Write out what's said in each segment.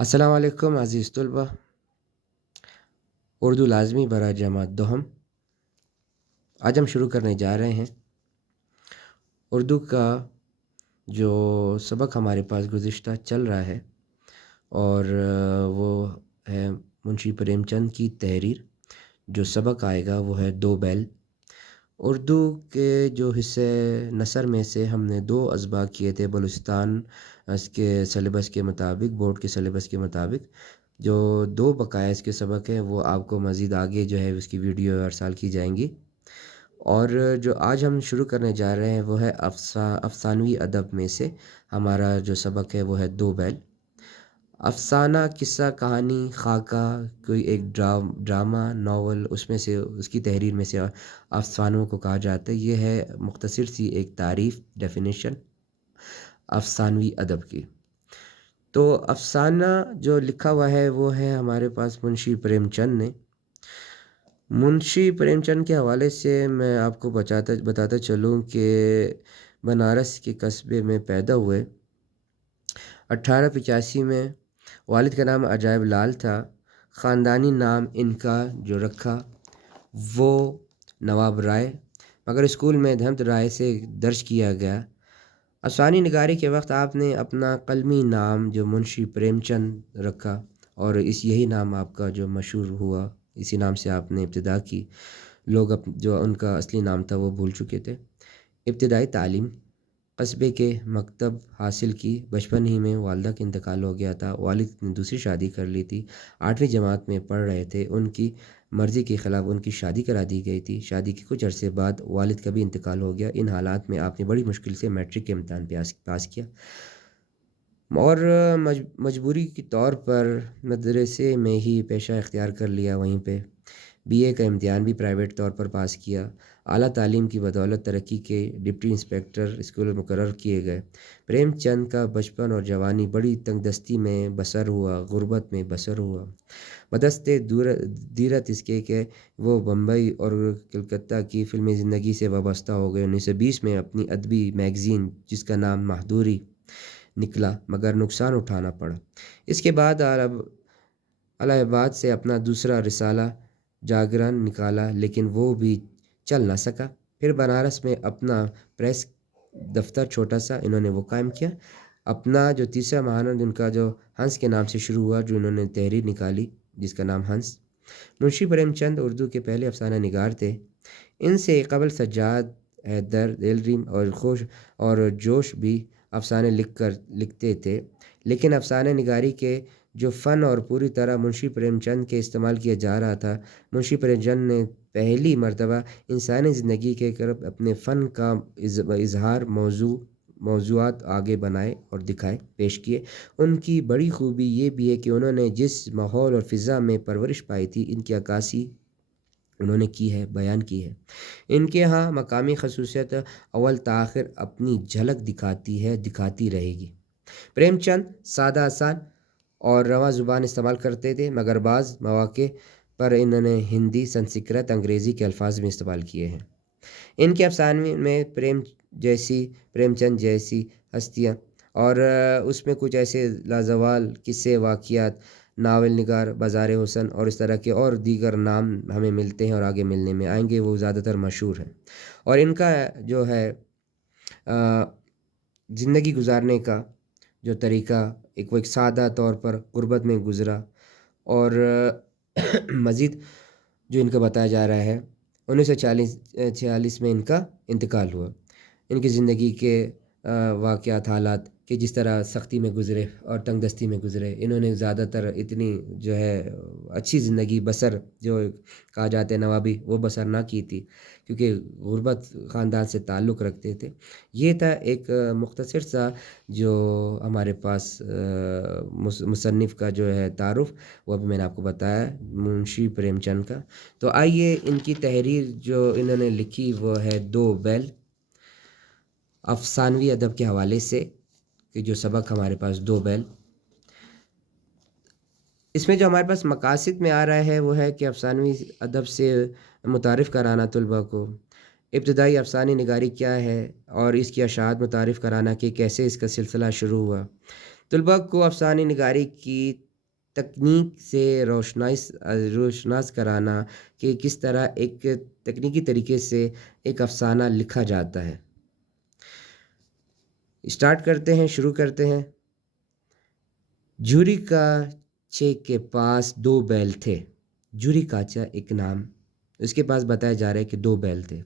السلام علیکم عزیز طلبہ، اردو لازمی برائے جماعت دوہم۔ آج ہم شروع کرنے جا رہے ہیں اردو کا جو سبق ہمارے پاس گزشتہ چل رہا ہے، اور وہ ہے منشی پریم چند کی تحریر۔ جو سبق آئے گا وہ ہے دو بیل۔ اردو کے جو حصے نثر میں سے ہم نے دو اسباق کیے تھے بلوچستان اس کے سلیبس کے مطابق، بورڈ کے سلیبس کے مطابق۔ جو دو بقایا اس کے سبق ہیں وہ آپ کو مزید آگے جو ہے اس کی ویڈیو ارسال کی جائیں گی۔ اور جو آج ہم شروع کرنے جا رہے ہیں وہ ہے افسانوی ادب میں سے ہمارا جو سبق ہے وہ ہے دو بیل۔ افسانہ، قصہ، کہانی، خاکہ، کوئی ایک ڈرامہ، ناول، اس میں سے اس کی تحریر میں سے افسانوں کو کہا جاتا ہے۔ یہ ہے مختصر سی ایک تعریف، ڈیفینیشن افسانوی ادب کی۔ تو افسانہ جو لکھا ہوا ہے وہ ہے ہمارے پاس منشی پریم چند نے۔ منشی پریم چند کے حوالے سے میں آپ کو بتاتا چلوں کہ بنارس کے قصبے میں پیدا ہوئے۔ 1885 میں والد کا نام عجائب لال تھا۔ خاندانی نام ان کا جو رکھا وہ نواب رائے، مگر اسکول میں دھمت رائے سے درج کیا گیا۔ افسانوی نگاری کے وقت آپ نے اپنا قلمی نام جو منشی پریم چند رکھا، اور یہی نام آپ کا جو مشہور ہوا، اسی نام سے آپ نے ابتدا کی۔ لوگ جو ان کا اصلی نام تھا وہ بھول چکے تھے۔ ابتدائی تعلیم قصبے کے مکتب حاصل کی۔ بچپن ہی میں والدہ کا انتقال ہو گیا تھا۔ والد نے دوسری شادی کر لی تھی۔ 8ویں جماعت میں پڑھ رہے تھے، ان کی مرضی کے خلاف ان کی شادی کرا دی گئی تھی۔ شادی کے کچھ عرصے بعد والد کا بھی انتقال ہو گیا۔ ان حالات میں آپ نے بڑی مشکل سے میٹرک کے امتحان پاس کیا، اور مجبوری کے طور پر مدرسے میں ہی پیشہ اختیار کر لیا۔ وہیں پہ بی اے کا امتحان بھی پرائیویٹ طور پر پاس کیا۔ اعلیٰ تعلیم کی بدولت ترقی کے ڈپٹی انسپکٹر اسکول مقرر کیے گئے۔ پریم چند کا بچپن اور جوانی بڑی تنگ دستی میں بسر ہوا، غربت میں بسر ہوا، بدستِ دیرت اس کے کہ وہ بمبئی اور کلکتہ کی فلمی زندگی سے وابستہ ہو گئے۔ 1920 میں اپنی ادبی میگزین جس کا نام مہدوری نکلا، مگر نقصان اٹھانا پڑا۔ اس کے بعد الہ آباد سے اپنا دوسرا رسالہ جاگرن نکالا، لیکن وہ بھی چل نہ سکا۔ پھر بنارس میں اپنا پریس دفتر چھوٹا سا انہوں نے وہ قائم کیا۔ اپنا جو تیسرا مہاند ان کا جو ہنس کے نام سے شروع ہوا، جو انہوں نے تحریر نکالی جس کا نام ہنس۔ منشی پریم چند اردو کے پہلے افسانہ نگار تھے۔ ان سے قبل سجاد، حیدر، دلریم اور جوش بھی افسانے لکھتے تھے، لیکن افسانہ نگاری کے جو فن اور پوری طرح منشی پریم چند کے استعمال کیا جا رہا تھا۔ منشی پریم چند نے پہلی مرتبہ انسانی زندگی کے قریب اپنے فن کا اظہار موضوعات آگے بنائے اور دکھائے، پیش کیے۔ ان کی بڑی خوبی یہ بھی ہے کہ انہوں نے جس ماحول اور فضا میں پرورش پائی تھی، ان کی عکاسی انہوں نے کی ہے، بیان کی ہے۔ ان کے ہاں مقامی خصوصیت اول تاخر اپنی جھلک دکھاتی رہے گی۔ پریم چند سادہ، آسان اور رواں زبان استعمال کرتے تھے، مگر بعض مواقع پر انہوں نے ہندی، سنسکرت، انگریزی کے الفاظ بھی استعمال کیے ہیں۔ ان کے افسانے میں پریم چند جیسی ہستیاں اور اس میں کچھ ایسے لازوال قصے، واقعات، ناول نگار، بازار حسن اور اس طرح کے اور دیگر نام ہمیں ملتے ہیں اور آگے ملنے میں آئیں گے۔ وہ زیادہ تر مشہور ہیں، اور ان کا جو ہے زندگی گزارنے کا جو طریقہ وہ ایک سادہ طور پر غربت میں گزرا، اور مزید جو ان کا بتایا جا رہا ہے 1946 میں ان کا انتقال ہوا۔ ان کی زندگی کے واقعات، حالات کہ جس طرح سختی میں گزرے اور تنگ دستی میں گزرے، انہوں نے زیادہ تر اتنی جو ہے اچھی زندگی بسر جو کہا جاتا ہے نوابی، وہ بسر نہ کی تھی، کیونکہ غربت خاندان سے تعلق رکھتے تھے۔ یہ تھا ایک مختصر سا جو ہمارے پاس مصنف کا جو ہے تعارف، وہ ابھی میں نے آپ کو بتایا منشی پریم چند کا۔ تو آئیے ان کی تحریر جو انہوں نے لکھی وہ ہے دو بیل، افسانوی ادب کے حوالے سے کہ جو سبق ہمارے پاس دو بیل۔ اس میں جو ہمارے پاس مقاصد میں آ رہا ہے وہ ہے کہ افسانوی ادب سے متعارف کرانا طلباء کو، ابتدائی افسانہ نگاری کیا ہے اور اس کی اشاعت متعارف کرانا کہ کیسے اس کا سلسلہ شروع ہوا۔ طلباء کو افسانہ نگاری کی تکنیک سے روشناس کرانا کہ کس طرح ایک تکنیکی طریقے سے ایک افسانہ لکھا جاتا ہے۔ شروع کرتے ہیں۔ جوری کاچے کے پاس 2 بیل تھے۔ جوری کاچا ایک نام، اس کے پاس بتایا جا رہا ہے کہ 2 بیل تھے۔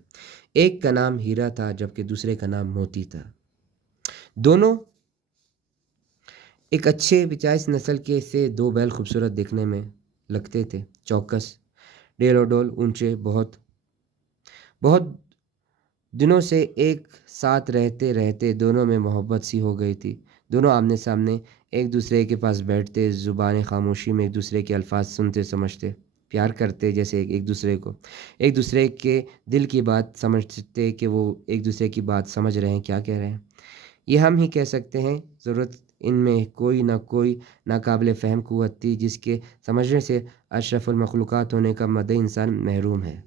ایک کا نام ہیرا تھا جبکہ دوسرے کا نام موتی تھا۔ دونوں ایک اچھے 85 نسل کے سے 2 بیل خوبصورت دیکھنے میں لگتے تھے، چوکس، ڈیل و ڈول، اونچے، بہت دنوں سے ایک ساتھ رہتے رہتے دونوں میں محبت سی ہو گئی تھی۔ دونوں آمنے سامنے ایک دوسرے کے پاس بیٹھتے، زبان خاموشی میں ایک دوسرے کے الفاظ سنتے سمجھتے، پیار کرتے جیسے ایک دوسرے کو، ایک دوسرے کے دل کی بات سمجھتے کہ وہ ایک دوسرے کی بات سمجھ رہے ہیں، کیا کہہ رہے ہیں۔ یہ ہم ہی کہہ سکتے ہیں، ضرورت ان میں کوئی ناقابل فہم قوت تھی جس کے سمجھنے سے اشرف المخلوقات ہونے کا مدعی انسان محروم ہے۔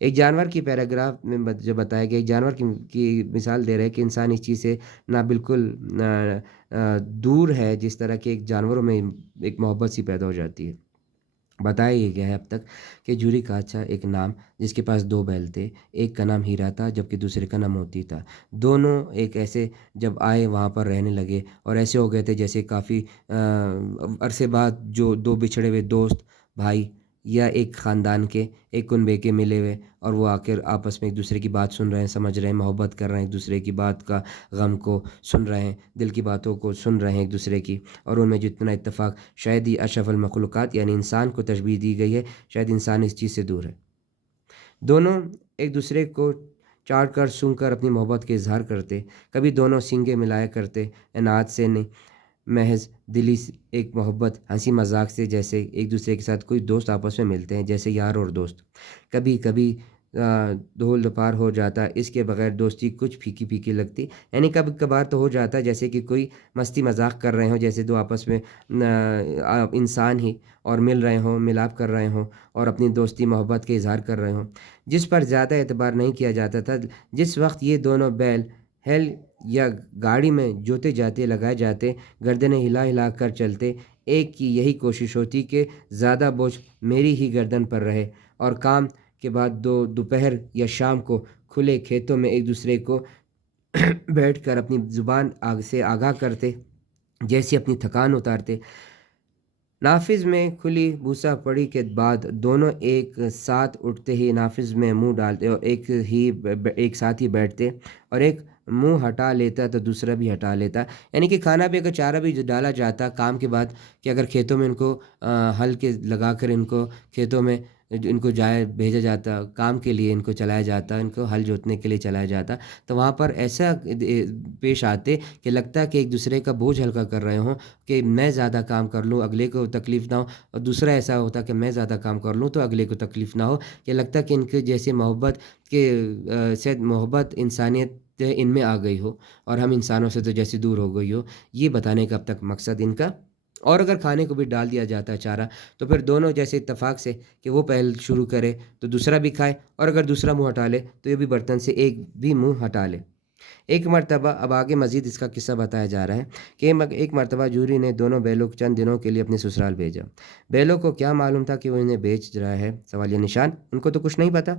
ایک جانور کی پیراگراف میں جو بتایا گیا، ایک جانور کی مثال دے رہے ہیں کہ انسان اس چیز سے نہ بالکل دور ہے، جس طرح کہ ایک جانوروں میں ایک محبت سی پیدا ہو جاتی ہے۔ بتایا یہ گیا ہے اب تک کہ جوری کاچا ایک نام جس کے پاس 2 بیل تھے، ایک کا نام ہیرا تھا جبکہ دوسرے کا نام موتی تھا۔ دونوں ایک ایسے جب آئے وہاں پر رہنے لگے اور ایسے ہو گئے تھے جیسے کافی عرصے بعد جو 2 بچھڑے ہوئے دوست بھائی یا ایک خاندان کے ایک کنبے کے ملے ہوئے، اور وہ آ کر آپس میں ایک دوسرے کی بات سن رہے ہیں، سمجھ رہے ہیں، محبت کر رہے ہیں، ایک دوسرے کی بات کا غم کو سن رہے ہیں، دل کی باتوں کو سن رہے ہیں ایک دوسرے کی، اور ان میں جتنا اتفاق، شاید ہی اشرف المخلوقات یعنی انسان کو تشبیہ دی گئی ہے، شاید انسان اس چیز سے دور ہے۔ دونوں ایک دوسرے کو چاٹ کر سونگھ کر اپنی محبت کے اظہار کرتے، کبھی دونوں سینگیں ملایا کرتے، عناد سے نہیں، محض دلی ایک محبت، ہنسی مذاق سے، جیسے ایک دوسرے کے ساتھ کوئی دوست آپس میں ملتے ہیں، جیسے یار اور دوست۔ کبھی کبھی دھول دپار ہو جاتا، اس کے بغیر دوستی کچھ پھیکی پھیکی لگتی، یعنی کبھی کبھار تو ہو جاتا جیسے کہ کوئی مستی مذاق کر رہے ہوں، جیسے دو آپس میں انسان ہی اور مل رہے ہوں، ملاپ کر رہے ہوں اور اپنی دوستی محبت کے اظہار کر رہے ہوں، جس پر زیادہ اعتبار نہیں کیا جاتا تھا۔ جس وقت یہ دونوں بیل ہیل یا گاڑی میں جوتے جاتے، لگائے جاتے، گردنیں ہلا ہلا کر چلتے، ایک کی یہی کوشش ہوتی کہ زیادہ بوجھ میری ہی گردن پر رہے، اور کام کے بعد دوپہر یا شام کو کھلے کھیتوں میں ایک دوسرے کو بیٹھ کر اپنی زبان سے آگاہ کرتے، جیسی اپنی تھکان اتارتے۔ نافذ میں کھلی بوسہ پڑی کے بعد دونوں ایک ساتھ اٹھتے ہی نافذ میں منہ ڈالتے اور ایک ساتھ ہی بیٹھتے، اور ایک منہ ہٹا لیتا تو دوسرا بھی ہٹا لیتا، یعنی کہ کھانا بھی اگر چارہ بھی ڈالا جاتا کام کے بعد، کہ اگر کھیتوں میں ان کو ہل کے لگا کر ان کو کھیتوں میں ان کو بھیجا جاتا کام کے لیے، ان کو چلایا جاتا، ان کو ہل جوتنے کے لیے چلایا جاتا، تو وہاں پر ایسا پیش آتے کہ لگتا کہ ایک دوسرے کا بوجھ ہلکا کر رہے ہوں، کہ میں زیادہ کام کر لوں اگلے کو تکلیف نہ ہو، اور دوسرا ایسا ہوتا کہ میں زیادہ کام کر لوں تو اگلے کو تکلیف نہ ہو، کہ لگتا کہ ان کے جیسے محبت کے شاید محبت انسانیت ان میں آ گئی ہو اور ہم انسانوں سے تو جیسے دور ہو گئی ہو۔ یہ بتانے کا اب تک مقصد ان کا۔ اور اگر کھانے کو بھی ڈال دیا جاتا ہے چارہ، تو پھر دونوں جیسے اتفاق سے کہ وہ پہل شروع کرے تو دوسرا بھی کھائے، اور اگر دوسرا منہ ہٹا لے تو یہ بھی برتن سے ایک بھی منہ ہٹا لے۔ ایک مرتبہ، اب آگے مزید اس کا قصہ بتایا جا رہا ہے کہ ایک مرتبہ جوری نے دونوں بیلوں کو چند دنوں کے لیے اپنے سسرال بھیجا۔ بیلوں کو کیا معلوم تھا کہ وہ انہیں بیچ رہا ہے؟ سوالیہ نشان۔ ان کو تو کچھ نہیں پتا،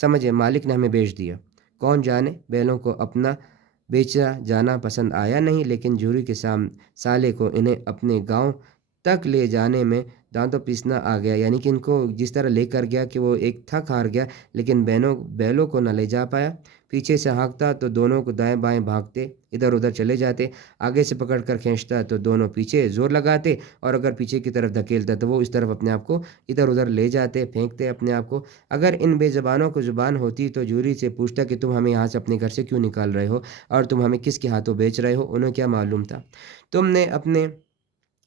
سمجھے مالک نے ہمیں بیچ دیا۔ کون جانے بیلوں کو اپنا بیچا جانا پسند آیا نہیں، لیکن جوری کے سالے کو انہیں اپنے گاؤں تک لے جانے میں دانتوں پیسنا آ گیا، یعنی کہ ان کو جس طرح لے کر گیا کہ وہ ایک تھک ہار گیا، لیکن بیلوں کو نہ لے جا پایا۔ پیچھے سے ہانکتا تو دونوں کو دائیں بائیں بھاگتے، ادھر ادھر چلے جاتے، آگے سے پکڑ کر کھینچتا تو دونوں پیچھے زور لگاتے، اور اگر پیچھے کی طرف دھکیلتا تو وہ اس طرف اپنے آپ کو ادھر ادھر لے جاتے، پھینکتے اپنے آپ کو۔ اگر ان بے زبانوں کو زبان ہوتی تو جوری سے پوچھتا کہ تم ہمیں یہاں سے اپنے گھر سے کیوں نکال رہے ہو، اور تم ہمیں کس کے ہاتھوں بیچ رہے ہو؟ انہیں کیا معلوم تھا؟ تم نے اپنے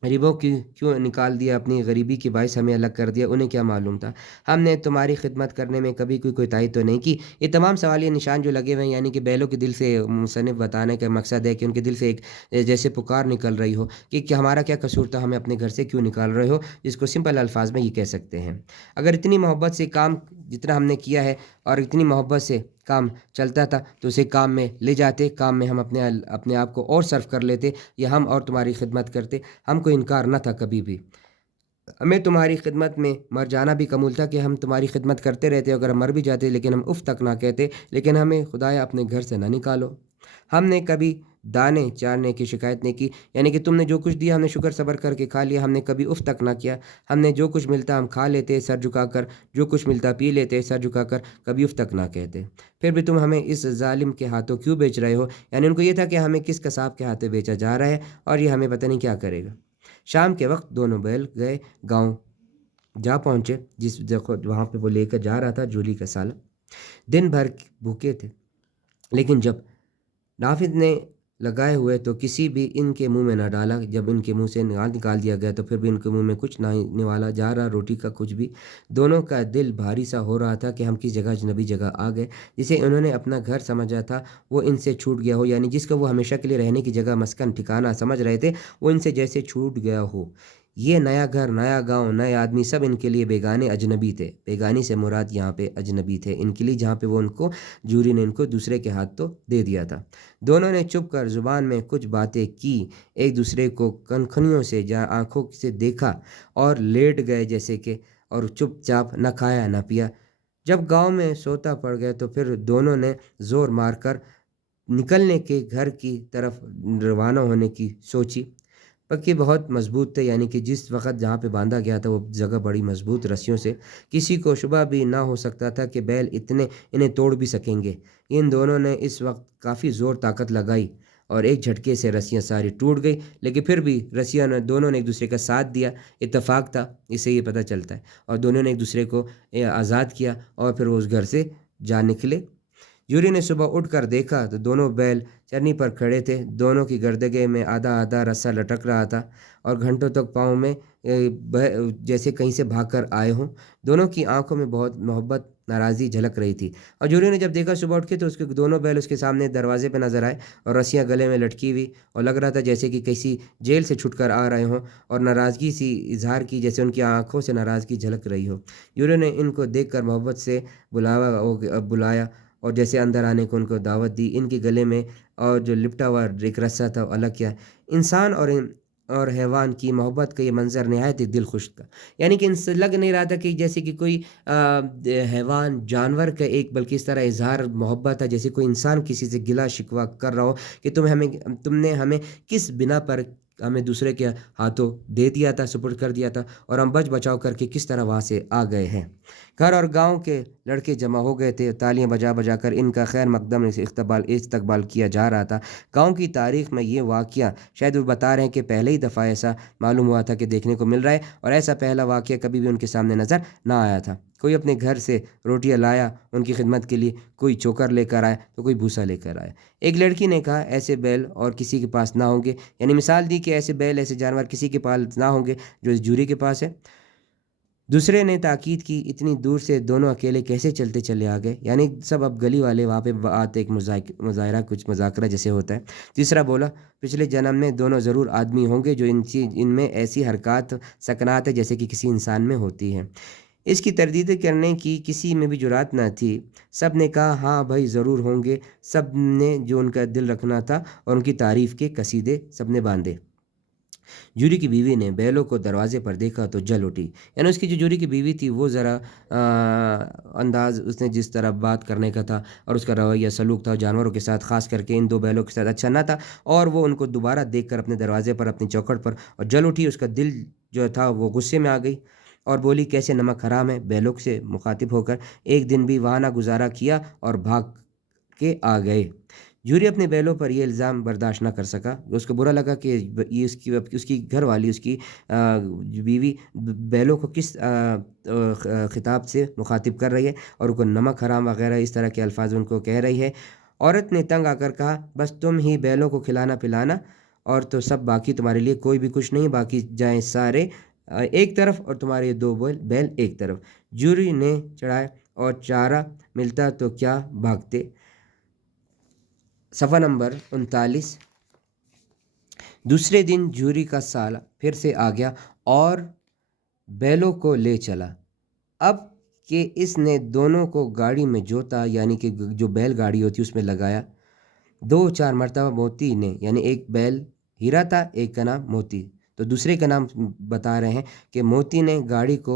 غریبوں کی کیوں نکال دیا، اپنی غریبی کے باعث ہمیں الگ کر دیا، انہیں کیا معلوم تھا؟ ہم نے تمہاری خدمت کرنے میں کبھی کوئی کوتاہی تو نہیں کی۔ یہ تمام سوالیہ نشان جو لگے ہوئے ہیں، یعنی کہ بیلوں کے دل سے مصنف بتانے کا مقصد ہے کہ ان کے دل سے ایک جیسے پکار نکل رہی ہو کہ ہمارا کیا قصور تھا، ہمیں اپنے گھر سے کیوں نکال رہے ہو، جس کو سمپل الفاظ میں یہ کہہ سکتے ہیں۔ اگر اتنی محبت سے کام جتنا ہم نے کیا ہے اور اتنی محبت سے کام چلتا تھا تو اسے کام میں لے جاتے، کام میں ہم اپنے آپ کو اور صرف کر لیتے، یا ہم اور تمہاری خدمت کرتے، ہم کو انکار نہ تھا کبھی بھی۔ ہمیں تمہاری خدمت میں مر جانا بھی قبول تھا کہ ہم تمہاری خدمت کرتے رہتے، اگر ہم مر بھی جاتے لیکن ہم اف تک نہ کہتے، لیکن ہمیں خدایا اپنے گھر سے نہ نکالو۔ ہم نے کبھی دانے چارنے کی شکایت نہیں کی، یعنی کہ تم نے جو کچھ دیا ہم نے شکر صبر کر کے کھا لیا، ہم نے کبھی اف تک نہ کیا۔ ہم نے جو کچھ ملتا ہم کھا لیتے سر جھکا کر، جو کچھ ملتا پی لیتے سر جھکا کر، کبھی اف تک نہ کہتے۔ پھر بھی تم ہمیں اس ظالم کے ہاتھوں کیوں بیچ رہے ہو؟ یعنی ان کو یہ تھا کہ ہمیں کس قصاب کے ہاتھوں بیچا جا رہا ہے اور یہ ہمیں پتہ نہیں کیا کرے گا۔ شام کے وقت دونوں بیل گئے گاؤں جا پہنچے جس دیکھو وہاں پہ وہ لے کر جا رہا تھا جولی کا سالہ۔ دن بھر بھوکے تھے، لیکن جب نافذ نے لگائے ہوئے تو کسی بھی ان کے منہ میں نہ ڈالا، جب ان کے منہ سے نکال دیا گیا تو پھر بھی ان کے منہ میں کچھ نہ نوالا جا رہا روٹی کا کچھ بھی۔ دونوں کا دل بھاری سا ہو رہا تھا کہ ہم کس جگہ اجنبی جگہ آ گئے، جسے انہوں نے اپنا گھر سمجھا تھا وہ ان سے چھوٹ گیا ہو، یعنی جس کو وہ ہمیشہ کے لیے رہنے کی جگہ مسکن ٹھکانہ سمجھ رہے تھے وہ ان سے جیسے چھوٹ گیا ہو۔ یہ نیا گھر، نیا گاؤں، نئے آدمی سب ان کے لیے بیگانے اجنبی تھے۔ بیگانی سے مراد یہاں پہ اجنبی تھے ان کے لیے، جہاں پہ وہ ان کو جوری نے ان کو دوسرے کے ہاتھ تو دے دیا تھا۔ دونوں نے چپ کر زبان میں کچھ باتیں کی، ایک دوسرے کو کنکھنیوں سے آنکھوں سے دیکھا اور لیٹ گئے جیسے کہ، اور چپ چاپ نہ کھایا نہ پیا۔ جب گاؤں میں سوتا پڑ گئے تو پھر دونوں نے زور مار کر نکلنے کے گھر کی طرف روانہ ہونے کی سوچی۔ پکے بہت مضبوط تھے، یعنی کہ جس وقت جہاں پہ باندھا گیا تھا وہ جگہ بڑی مضبوط رسیوں سے، کسی کو شبہ بھی نہ ہو سکتا تھا کہ بیل انہیں توڑ بھی سکیں گے۔ ان دونوں نے اس وقت کافی زور طاقت لگائی اور ایک جھٹکے سے رسیاں ساری ٹوٹ گئی، لیکن پھر بھی رسیاں دونوں نے ایک دوسرے کا ساتھ دیا، اتفاق تھا، اس سے یہ پتہ چلتا ہے، اور دونوں نے ایک دوسرے کو آزاد کیا اور پھر وہ اس گھر سے جا نکلے۔ جوری نے صبح اٹھ کر دیکھا تو دونوں بیل چرنی پر کھڑے تھے، دونوں کی گردگے میں آدھا آدھا رسہ لٹک رہا تھا اور گھنٹوں تک پاؤں میں جیسے کہیں سے بھاگ کر آئے ہوں۔ دونوں کی آنکھوں میں بہت محبت ناراضی جھلک رہی تھی، اور جوری نے جب دیکھا صبح اٹھ کے تو اس کے دونوں بیل اس کے سامنے دروازے پہ نظر آئے اور رسیاں گلے میں لٹکی ہوئی، اور لگ رہا تھا جیسے کہ کسی جیل سے چھٹ کر آ رہے ہوں، اور ناراضگی سی اظہار کی جیسے ان کی آنکھوں سے ناراضگی جھلک رہی ہو۔ جوری نے ان کو دیکھ کر محبت سے بلایا اور جیسے اندر آنے کو ان کو دعوت دی۔ ان کے گلے میں اور جو لپٹا ہوا ایک رسہ تھا وہ الگ کیا۔ انسان اور حیوان کی محبت کا یہ منظر نہایت ہی دل خوش تھا، یعنی کہ ان سے لگ نہیں رہا تھا کہ جیسے کہ کوئی حیوان جانور کا ایک، بلکہ اس طرح اظہار محبت تھا جیسے کوئی انسان کسی سے گلا شکوہ کر رہا ہو کہ تم نے ہمیں کس بنا پر ہمیں دوسرے کے ہاتھوں دے دیا تھا، سپرد کر دیا تھا، اور ہم بچ بچاؤ کر کے کس طرح وہاں سے آ گئے ہیں۔ گھر اور گاؤں کے لڑکے جمع ہو گئے تھے، تالیاں بجا بجا کر ان کا خیر مقدم سے استقبال کیا جا رہا تھا۔ گاؤں کی تاریخ میں یہ واقعہ شاید وہ بتا رہے ہیں کہ پہلے ہی دفعہ ایسا معلوم ہوا تھا کہ دیکھنے کو مل رہا ہے، اور ایسا پہلا واقعہ کبھی بھی ان کے سامنے نظر نہ آیا تھا۔ کوئی اپنے گھر سے روٹیاں لایا ان کی خدمت کے لیے، کوئی چوکر لے کر آیا تو کوئی بھوسا لے کر آیا۔ ایک لڑکی نے کہا ایسے بیل اور کسی کے پاس نہ ہوں گے، یعنی مثال دی کہ ایسے بیل ایسے جانور کسی کے پاس نہ ہوں گے جو اس جوری کے پاس ہے۔ دوسرے نے تاکید کی اتنی دور سے دونوں اکیلے کیسے چلتے چلے آ گئے، یعنی سب اب گلی والے وہاں پہ آتے، ایک مظاہرہ کچھ مذاکرہ جیسے ہوتا ہے۔ تیسرا بولا پچھلے جنم میں دونوں ضرور آدمی ہوں گے، جو ان میں ایسی حرکات سکنات ہے جیسے کہ کسی انسان میں ہوتی ہے۔ اس کی تردید کرنے کی کسی میں بھی جرات نہ تھی، سب نے کہا ہاں بھائی ضرور ہوں گے۔ سب نے جو ان کا دل رکھنا تھا اور ان کی تعریف کے قصیدے سب نے باندھے۔ جوری کی بیوی نے بیلوں کو دروازے پر دیکھا تو جل اٹھی، یعنی اس کی جو جوری کی بیوی تھی وہ ذرا انداز اس نے جس طرح بات کرنے کا تھا اور اس کا رویہ سلوک تھا جانوروں کے ساتھ، خاص کر کے ان دو بیلوں کے ساتھ اچھا نہ تھا، اور وہ ان کو دوبارہ دیکھ کر اپنے دروازے پر اپنی چوکھٹ پر اور جل اٹھی۔ اس کا دل جو تھا وہ غصے میں آ گئی اور بولی کیسے نمک حرام ہے۔ بیلوں سے مخاطب ہو کر ایک دن بھی وہاں نہ گزارا کیا اور بھاگ کے آ گئے۔ جوری اپنے بیلوں پر یہ الزام برداشت نہ کر سکا، اس کو برا لگا کہ یہ اس کی گھر والی، اس کی بیوی بیلوں کو کس خطاب سے مخاطب کر رہی ہے اور ان کو نمک حرام وغیرہ اس طرح کے الفاظ ان کو کہہ رہی ہے۔ عورت نے تنگ آ کر کہا بس تم ہی بیلوں کو کھلانا پلانا، اور تو سب باقی تمہارے لیے کوئی بھی کچھ نہیں، باقی جائیں سارے ایک طرف اور تمہارے دو بیل ایک طرف۔ جوری نے چڑھائے اور چارہ ملتا تو کیا بھاگتے۔ صفحہ نمبر 39۔ دوسرے دن جوری کا سالہ پھر سے آ گیا اور بیلوں کو لے چلا۔ اب کہ اس نے دونوں کو گاڑی میں جوتا، یعنی کہ جو بیل گاڑی ہوتی اس میں لگایا، 2-4 مرتبہ موتی نے، یعنی ایک بیل ہیرا تھا ایک کا نام موتی، تو دوسرے کا نام بتا رہے ہیں کہ موتی نے گاڑی کو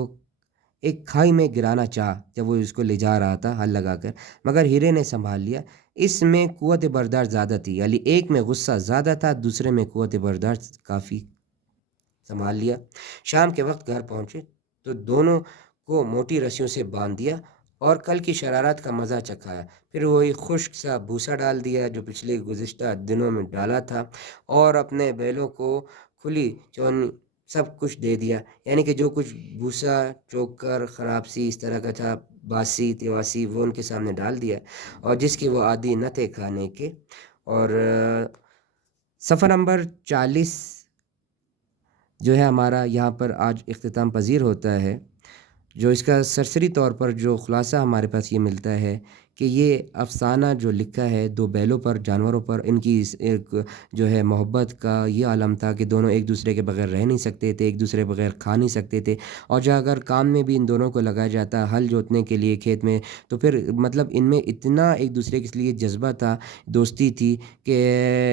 ایک کھائی میں گرانا چاہا جب وہ اس کو لے جا رہا تھا ہل لگا کر، مگر ہیرے نے سنبھال لیا۔ اس میں قوت برداشت زیادہ تھی، یعنی ایک میں غصہ زیادہ تھا، دوسرے میں قوت برداشت کافی سنبھال لیا۔ شام کے وقت گھر پہنچے تو دونوں کو موٹی رسیوں سے باندھ دیا اور کل کی شرارت کا مزہ چکھایا۔ پھر وہی خشک سا بھوسا ڈال دیا جو پچھلے گزشتہ دنوں میں ڈالا تھا، اور اپنے بیلوں کو کھلی چونی سب کچھ دے دیا، یعنی کہ جو کچھ بھوسا، چوکر، خراب سی اس طرح کا تھا، باسی تیواسی، وہ ان کے سامنے ڈال دیا، اور جس کے وہ عادی نہ تھے کھانے کے۔ اور صفحہ نمبر 40 جو ہے ہمارا یہاں پر آج اختتام پذیر ہوتا ہے، جو اس کا سرسری طور پر جو خلاصہ ہمارے پاس یہ ملتا ہے کہ یہ افسانہ جو لکھا ہے دو بیلوں پر، جانوروں پر، ان کی ایک جو ہے محبت کا یہ عالم تھا کہ دونوں ایک دوسرے کے بغیر رہ نہیں سکتے تھے، ایک دوسرے بغیر کھا نہیں سکتے تھے، اور جو اگر کام میں بھی ان دونوں کو لگایا جاتا ہل جوتنے کے لیے کھیت میں، تو پھر مطلب ان میں اتنا ایک دوسرے کے لیے جذبہ تھا، دوستی تھی، کہ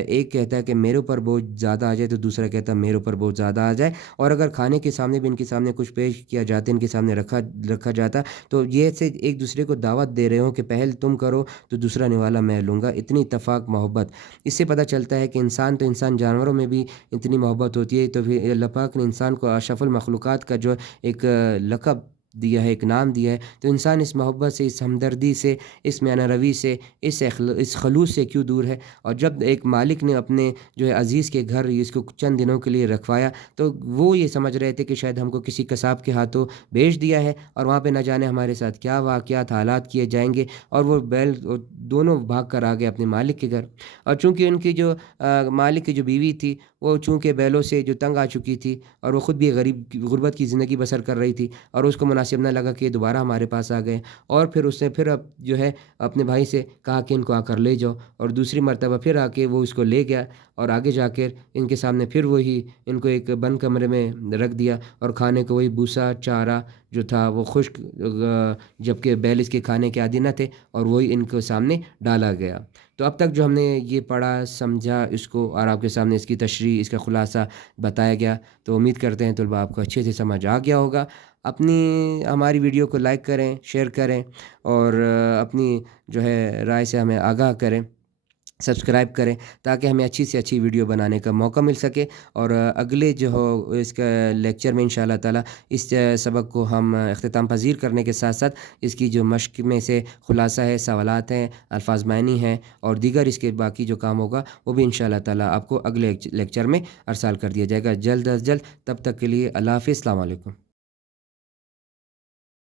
ایک کہتا ہے کہ میرے اوپر بہت زیادہ آ جائے تو دوسرا کہتا ہے میرے اوپر بہت زیادہ آ جائے، اور اگر کھانے کے سامنے بھی ان کے سامنے کچھ پیش کیا جاتا، ان کے سامنے رکھا جاتا، تو یہ سے ایک دوسرے کو دعوت دے رہے ہوں کہ پہل تم کرو تو دوسرا نوالا میں لوں گا، اتنی اتفاق محبت۔ اس سے پتہ چلتا ہے کہ انسان تو انسان، جانوروں میں بھی اتنی محبت ہوتی ہے، تو پھر اللہ پاک نے انسان کو اشرف المخلوقات کا جو ایک لقب دیا ہے، ایک نام دیا ہے، تو انسان اس محبت سے، اس ہمدردی سے، اس میانہ روی سے، اس خلوص سے کیوں دور ہے؟ اور جب ایک مالک نے اپنے جو ہے عزیز کے گھر اس کو چند دنوں کے لیے رکھوایا، تو وہ یہ سمجھ رہے تھے کہ شاید ہم کو کسی قصاب کے ہاتھوں بیچ دیا ہے، اور وہاں پہ نہ جانے ہمارے ساتھ کیا واقعات حالات کیے جائیں گے، اور وہ بیل دونوں بھاگ کر آ گئے اپنے مالک کے گھر۔ اور چونکہ ان کی جو مالک کی جو بیوی تھی، وہ چونکہ بیلوں سے جو تنگ آ چکی تھی، اور وہ خود بھی غربت کی زندگی بسر کر رہی تھی، اور اس کو مناسب نہ لگا کہ یہ دوبارہ ہمارے پاس آ گئے، اور پھر اس نے پھر اب جو ہے اپنے بھائی سے کہا کہ ان کو آ کر لے جاؤ، اور دوسری مرتبہ پھر آ کے وہ اس کو لے گیا، اور آگے جا کر ان کے سامنے پھر وہی ان کو ایک بند کمرے میں رکھ دیا، اور کھانے کو وہی بھوسا چارہ جو تھا وہ خشک، جبکہ بیل اس کے کھانے کے عادی نہ تھے، اور وہی ان کو سامنے ڈالا گیا۔ تو اب تک جو ہم نے یہ پڑھا سمجھا اس کو، اور آپ کے سامنے اس کی تشریح، اس کا خلاصہ بتایا گیا، تو امید کرتے ہیں طلباء آپ کو اچھے سے سمجھ آ گیا ہوگا۔ ہماری ویڈیو کو لائک کریں، شیئر کریں، اور اپنی جو ہے رائے سے ہمیں آگاہ کریں، سبسکرائب کریں، تاکہ ہمیں اچھی سے اچھی ویڈیو بنانے کا موقع مل سکے، اور اگلے جو ہو اس کا لیکچر میں انشاءاللہ تعالی اس سبق کو ہم اختتام پذیر کرنے کے ساتھ ساتھ اس کی جو مشق میں سے خلاصہ ہے، سوالات ہیں، الفاظ معنی ہیں، اور دیگر اس کے باقی جو کام ہوگا وہ بھی انشاءاللہ تعالی آپ کو اگلے لیکچر میں ارسال کر دیا جائے گا جلد از جلد۔ تب تک کے لیے اللہ حافظ، السلام علیکم۔